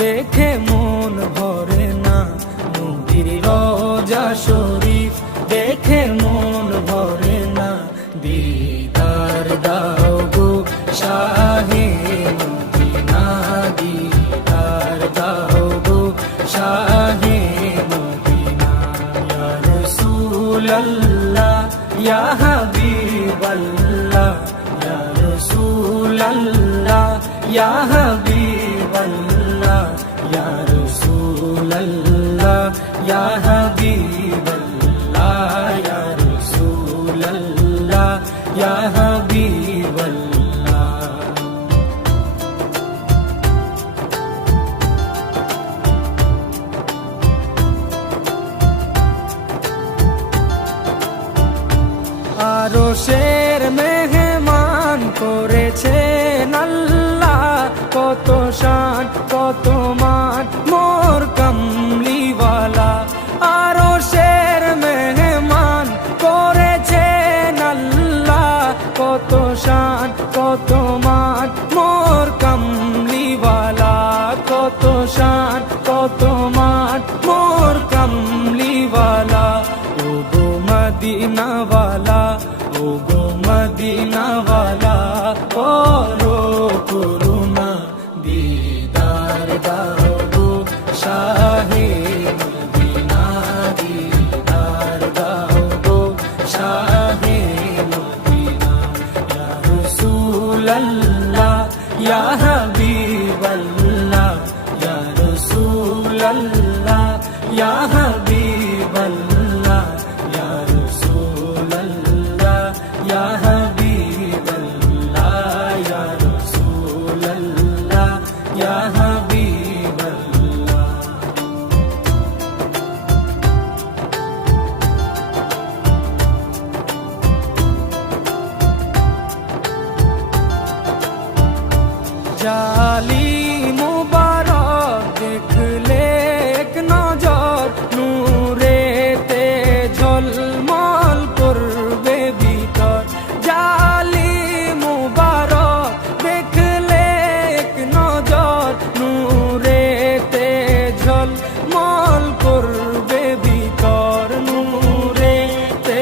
দেখে মন ভরে না, নবীর রওজা শরীফ দেখে মন ভরে না। দিদার দাও গো শাহে মদিনা, দিদার দাও গো শাহে মদিনা। ইয়া রাসূলাল্লাহ ইয়া হাবিবাল্লাহ, ইয়া রাসূলাল্লাহ ইয়া হাবিবাল্লাহ, ইয়া রাসূলাল্লাহ ইয়া হাবিবাল্লাহ, ইয়া রাসূলাল্লাহ ইয়া হাবিবাল্লাহ। আরশের মেহমান করেছেন আল্লাহ, কত শান কত মান মোর কামলিওয়ালা। আরশের মেহমান করেছেন আল্লাহ, কত শান কত মান মোর কামলিওয়ালা, কত শান কত মান মোর কামলিওয়ালা। ও গো মদিনাওয়ালা, ও গো মদিনাওয়ালা, করো করুণা, দিদার দাও গো শাহে মদিনা, দিদার দাও গো শাহে মদিনা। ইয়া রাসূলাল্লাহ ইয়া হাবিবাল্লাহ, ইয়া রাসূলাল্লাহ ইয়া হাবিবাল্লাহ, ইয়া রাসূলাল্লাহ ইয়া হাবিবাল্লাহ, ইয়া রাসূলাল্লাহ ইয়া হাবিবাল্লাহ। জালি মুবারক দেখলে এক নজর, নূরেতে ঝলমল করবে ভিতর। জালি মুবারক দেখলে এক নজর, নূরেতে ঝলমল করবে ভিতর, নূরেতে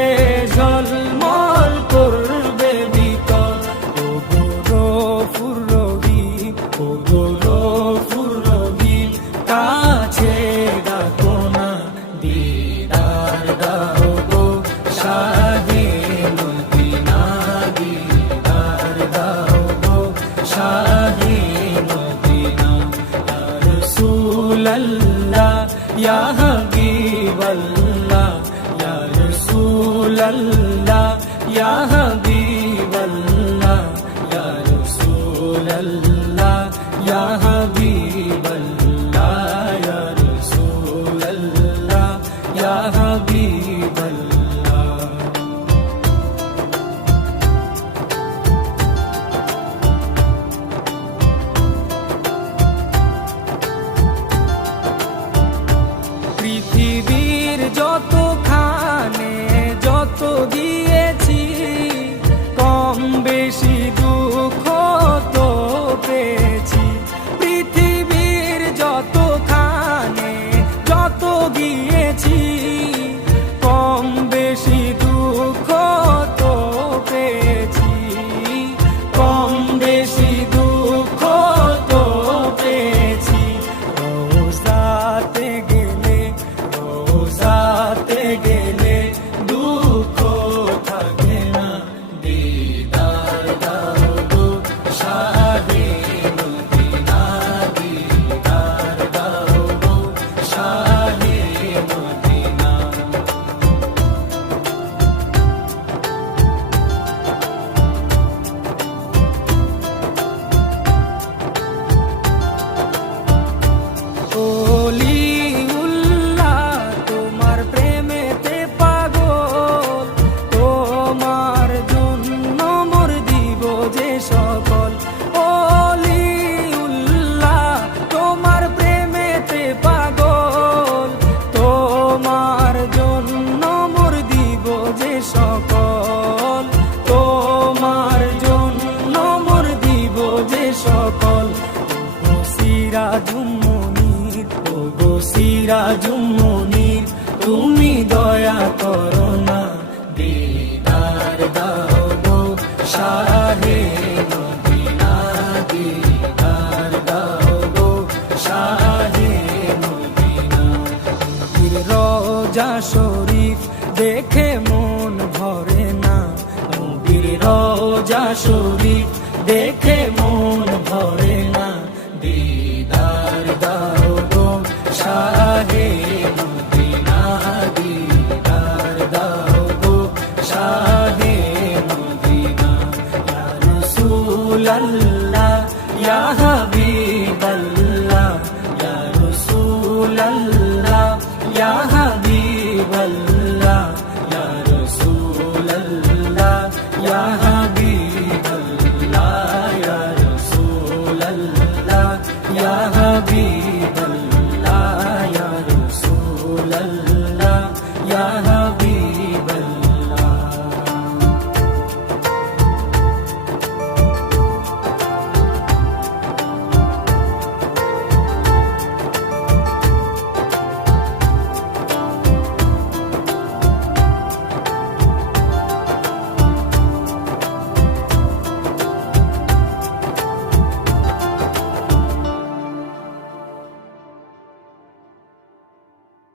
ঝলমল করবে ভিতর। ও গো গফুর রহিম, ও গো গফুর রহিম, কাছে ডাকো না, দিদার দাও গো শাহে মদিনা, দিদার দাও গো শাহে মদিনা। ইয়া রাসূলাল্লাহ ইয়া হাবিবাল্লাহ, ইয়া রাসূলাল্লাহ ইয়া হাবিবাল্লাহ, ইয়া রাসূলাল্লাহ ইয়া হাবিবাল্লাহ, ইয়া রাসূলাল্লাহ ইয়া হাবিবাল্লাহ। পৃথিবীর যতখানে যত দিয়েছি, কম বেশি দুঃখ তো পেয়েছি। পৃথিবীর মুনির ও গো সিরাজুম মুনির তুমি দয়া করো না দিদার দাও গো শাহে মদিনা দিদার দাও গো শাহে মদিনা নবীর রওজা শরীফ দেখে মন ভরে না নবীর রওজা শরীফ দেখে মন ভরে না দিদার দাও